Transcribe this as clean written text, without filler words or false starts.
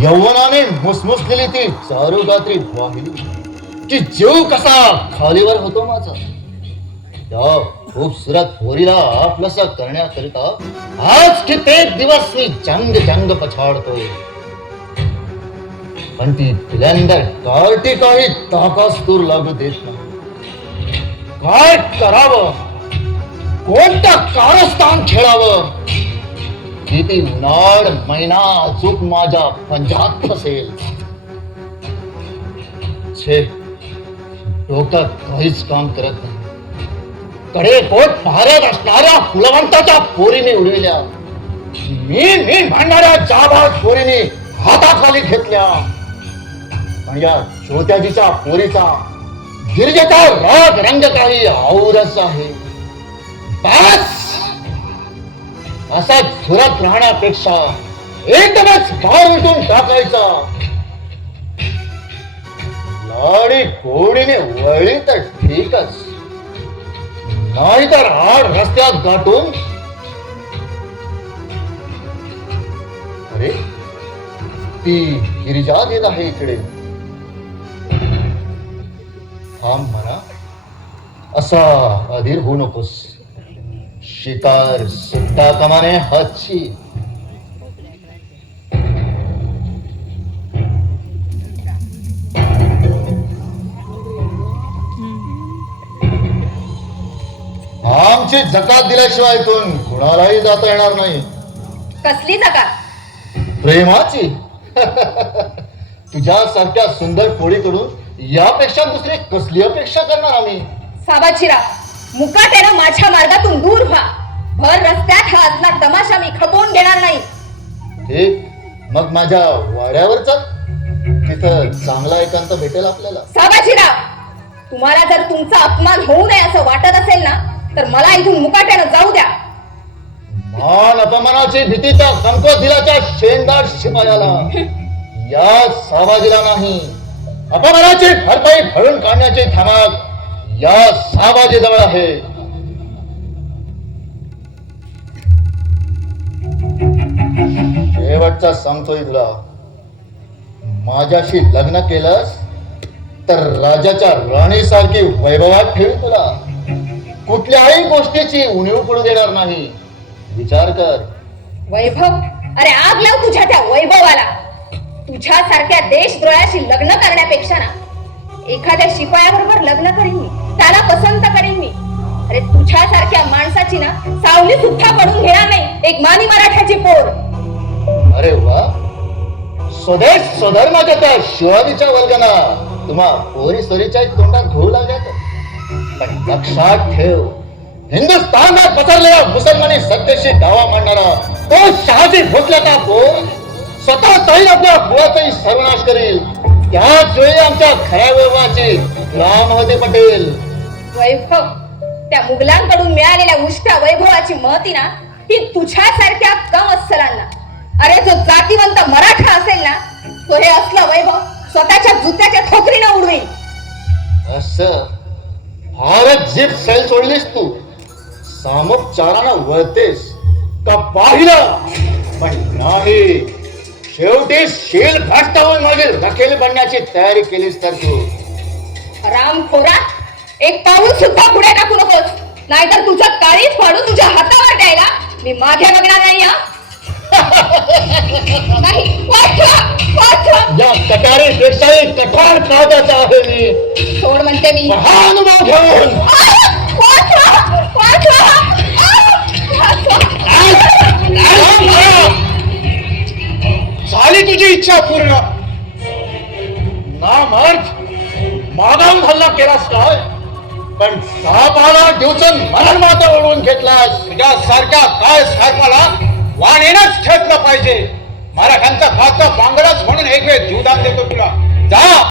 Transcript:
यौवनाने मुसमुसलेली ती चारू गात्री वाहिली की जीव कसा खालीवर होतो माझा. त्या खूपसुरत पोरीला आपलंसं करण्याकरिता आज कित्येक दिवस मी जंग जंग पछाडतोय. पण ती पिल्यांदर कार्टी काही ताकास्तूर लागू देत नाही. काय करावं, कोणतं कारस्थान खेळावं, किती नाड महिना अचूक माझ्या पंजात फसेल. छे, डोक्यात काहीच काम करत नाही. कडे पोट पाहत असणाऱ्या फुलवंताच्या पोरीने उडविल्या, मी म्हणणाऱ्या जाबाज पोरीने हाताखाली घेतल्या. आणि या छोट्याजीच्या पोरीचा गिरजेचा राग रंग काही औरच आहे. बस, असा झुरत राहण्यापेक्षा एकदमच गाव उलटून टाकायचा. लाडी कोडीने वळली तर ठीकच, नाहीतर आड रस्त्यात गाठून. अरे, ती गिरिजा देत आहे इकडे. थांब म्हणा, असा अधीर होऊ नकोस. शिकार सुट्टा कमाने हातची. आमची जकात दिल्याशिवाय इथून कुणालाही जाता येणार नाही. कसली जकात? प्रेमाची. तुझ्यासारख्या सुंदर पोळीकडून यापेक्षा दुसरी कसली अपेक्षा करणार आम्ही? साबाजीराव, मुकाट्यानं माझ्या मार्गातून दूर व्हा. भर रस्त्यात हा असला तमाशा मी खपवून घेणार नाही. ठीक, मग माझ्या वाड्यावर चल. तिथं चांगला एकांत भेटेल आपल्याला. साबाजीराव, तुम्हाला जर तुमचा अपमान होऊ नये असं वाटत असेल ना, तर मला इथून मुकाट्यानं जाऊ द्या. मान अपमानाची भीतीचा कमकवत दिलाच्या शेंदार शिपायाला, या साबाजीला नाही. अपमानाची भरपाई भरून काढण्याची धमक या साबाजी जवळ आहे. शेवटचा सांगतोय तुला, माझ्याशी लग्न केलंस तर राजाच्या राणीसारखी वैभवात ठेवी तुला. कुठल्याही गोष्टीची उणीव पडू देणार नाही. विचार कर. वैभव? अरे आग लाव तुझ्या त्या वैभवाला. तुझ्यासारख्या देशद्रोहाशी लग्न करण्यापेक्षा ना, एखाद्या शिपायाबरोबर लग्न करीन मी, त्याला पसंत करीन मी. अरे तुझ्यासारख्या माणसाची ना सावली सुद्धा पडून घेणार नाही एक मानी मराठ्याची पोर. अरे वा, स्वदेश स्वधर्माच्या त्या शिवाजीच्या वर्गाना तुम्हा पोरी सोरीच्या तोंडात घोळ लागत. पण लक्षात ठेव, हिंदुस्थानात पसरलेला मुसलमानी सत्तेशी दावा मांडणारा तो शहाजी भोसल्याचा पोर स्वतः जाईल आपल्या मुळाचाही सर्वनाश करेल. त्याच वेळी आमच्या खऱ्या वैभवाची रामहते पटेल. वैभव, त्या मुघलांकडून मिळालेल्या उष्टा वैभवाची महती ना ही तुझ्यासारख्या कम अस्सलांना. अरे जो जातीवंत मराठा असेल ना, तो हे असलं वैभव स्वतःच्या जुत्याच्या ठोकरीनं उडवेल. असं फारच जीभ सैल सोडलीस तू. सामोपचारानं वळतेस का पाहिलं, पण नाही. शेवटी शील भाष्टावून माझी रखेल बनण्याची तयारी केलीस तर तू. रामखोरा, एक पाऊल सुद्धा पुढे टाकू नकोस, नाहीतर तुझं काळीच फाडून तुझ्या हातावर द्यायला मी मागे बघणार नाही. नाही, वाचवा, वाचवा. या कटारीपेक्षाही कठार काळजाचा आहे मी. सोड म्हणते मी. महानुभाव घेऊन वाचवा, वाचवा, वाचवा. झाली तुझी इच्छा पूर्ण. नामर्थ मागाहून हल्ला केलास काय, पण सापाला दिवसन मरण माता ओढवून घेतलास. तुझ्यासारख्या काय साहेबाला वाणीनच ठेचलं पाहिजे. मराठ्यांचा खासचा बांगलाच म्हणून एक वेळ जीवदान देतो तुला. जा.